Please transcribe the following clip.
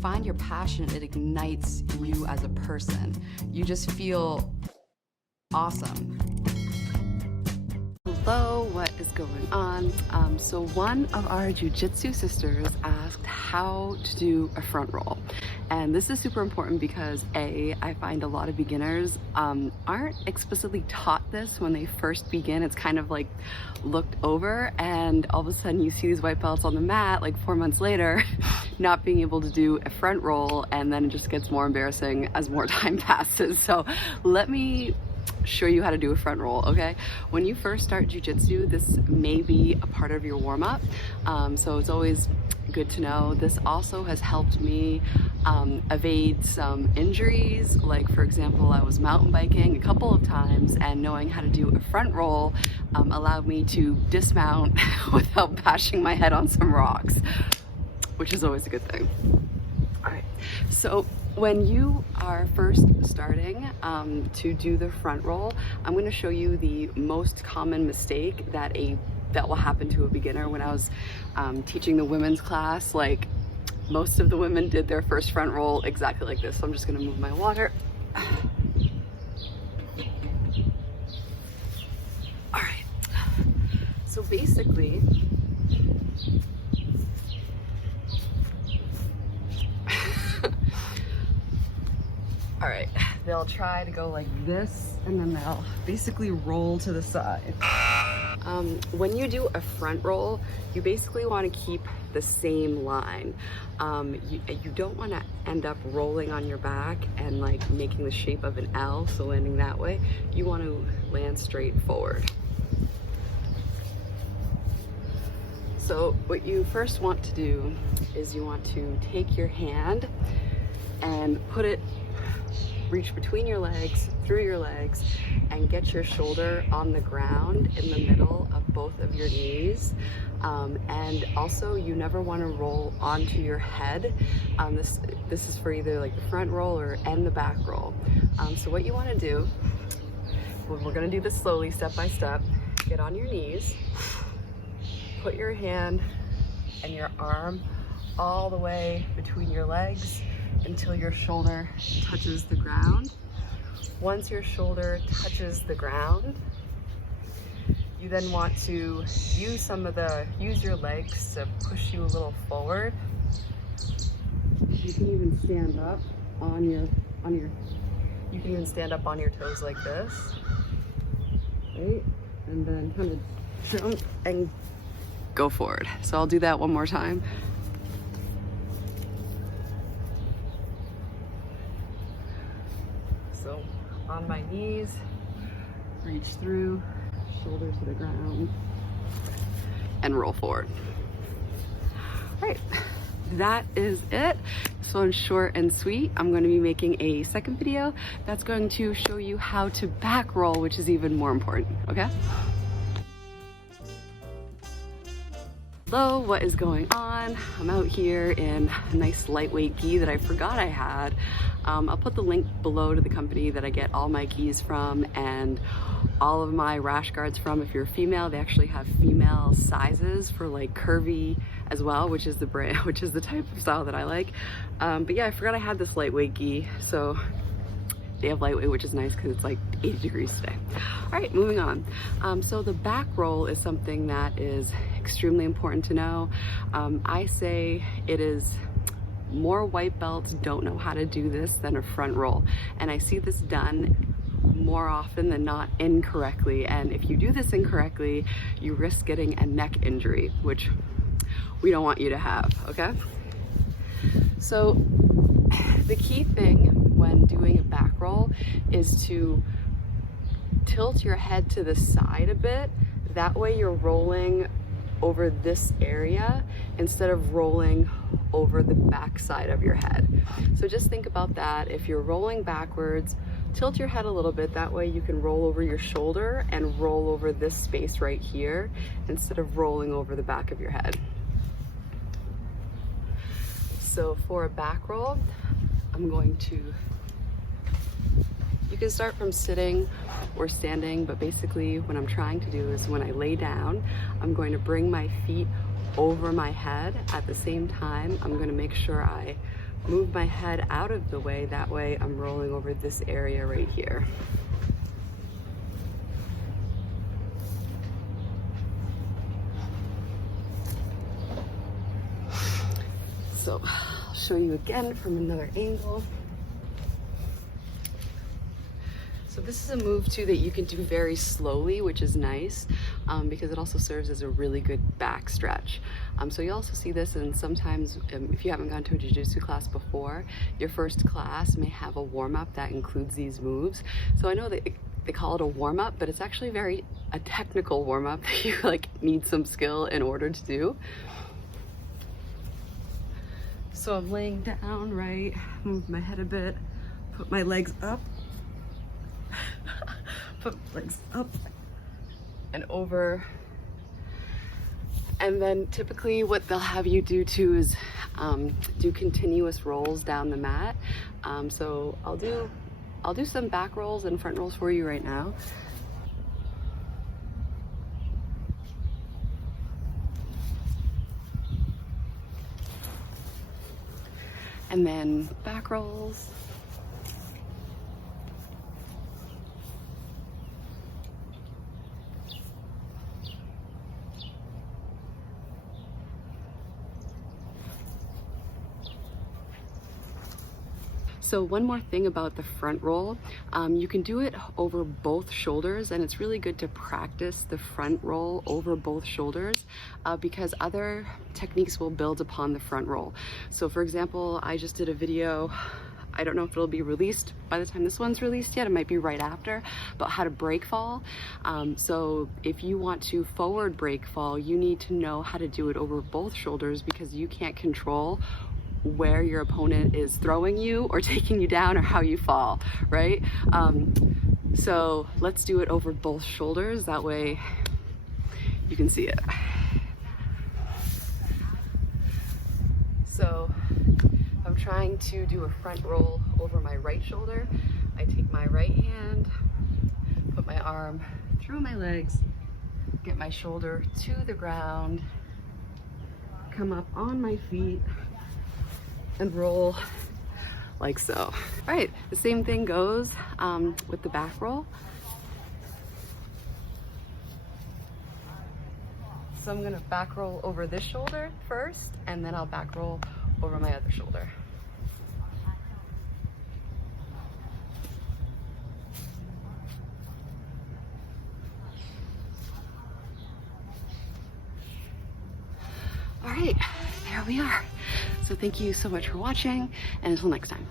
find your passion, it ignites you as a person. You just feel awesome. Hello, what is going on? So one of our Jiu-Jitsu sisters asked how to do a front roll. And this is super important because I find a lot of beginners aren't explicitly taught this when they first begin. It's kind of like looked over, and all of a sudden you see these white belts on the mat like 4 months later not being able to do a front roll, and then it just gets more embarrassing as more time passes. So let me show you how to do a front roll, okay? When you first start jiu-jitsu, this may be a part of your warm-up, so it's always good to know. This also has helped me evade some injuries. Like, for example, I was mountain biking a couple of times, and knowing how to do a front roll allowed me to dismount without bashing my head on some rocks, which is always a good thing. All right, so when you are first starting to do the front roll, I'm going to show you the most common mistake that will happen to a beginner. When I was teaching the women's class, like, most of the women did their first front roll exactly like this. So I'm just going to move my water. All right, so basically, all right, they'll try to go like this, and then they'll basically roll to the side. When you do a front roll, you basically want to keep the same line. You don't want to end up rolling on your back and like making the shape of an L, so landing that way. You want to land straight forward. So what you first want to do is you want to take your hand and reach between your legs, through your legs, and get your shoulder on the ground in the middle of both of your knees. And also, you never want to roll onto your head. This is for either like the front roll and the back roll. So what you want to do, we're going to do this slowly, step by step. Get on your knees, put your hand and your arm all the way between your legs until your shoulder touches the ground. Once your shoulder touches the ground, you then want to use your legs to push you a little forward. You can even stand up on your toes like this, right? And then kind of jump and go forward. So I'll do that one more time. So on my knees, reach through, shoulders to the ground, and roll forward. All right, that is it. This one's short and sweet. I'm going to be making a second video that's going to show you how to back roll, which is even more important, okay? Hello, what is going on? I'm out here in a nice lightweight gi that I forgot I had. I'll put the link below to the company that I get all my gis from and all of my rash guards from. If you're a female, they actually have female sizes for like curvy as well, which is the brand, which is the type of style that I like. But yeah, I forgot I had this lightweight gi, so they have lightweight, which is nice because it's like 80 degrees today. All right, moving on. So the back roll is something that is extremely important to know. I say it is more white belts don't know how to do this than a front roll. And I see this done more often than not incorrectly. And if you do this incorrectly, you risk getting a neck injury, which we don't want you to have, okay? So the key thing when doing a back roll is to tilt your head to the side a bit. That way you're rolling over this area instead of rolling over the back side of your head. So just think about that. If you're rolling backwards, tilt your head a little bit. That way you can roll over your shoulder and roll over this space right here instead of rolling over the back of your head. So for a back roll, you can start from sitting or standing, but basically what I'm trying to do is when I lay down, I'm going to bring my feet over my head. At the same time, I'm going to make sure I move my head out of the way. That way I'm rolling over this area right here. So I'll show you again from another angle. So this is a move too that you can do very slowly, which is nice because it also serves as a really good back stretch. So you also see this, and sometimes if you haven't gone to a jiu-jitsu class before, your first class may have a warm-up that includes these moves. So I know that they call it a warm-up, but it's actually a technical warm-up that you need some skill in order to do. So I'm laying down, right? Move my head a bit, put my legs up. Put legs up and over. And then typically what they'll have you do too is do continuous rolls down the mat. So I'll do some back rolls and front rolls for you right now. And then back rolls. So one more thing about the front roll, you can do it over both shoulders, and it's really good to practice the front roll over both shoulders because other techniques will build upon the front roll. So for example, I just did a video, I don't know if it'll be released by the time this one's released yet, it might be right after, about how to break fall. So if you want to forward break fall, you need to know how to do it over both shoulders because you can't control where your opponent is throwing you or taking you down or how you fall, right? So let's do it over both shoulders. That way you can see it. So I'm trying to do a front roll over my right shoulder. I take my right hand, put my arm through my legs, get my shoulder to the ground, come up on my feet, and roll like so. All right, the same thing goes with the back roll. So I'm gonna back roll over this shoulder first, and then I'll back roll over my other shoulder. All right, there we are. So thank you so much for watching, and until next time.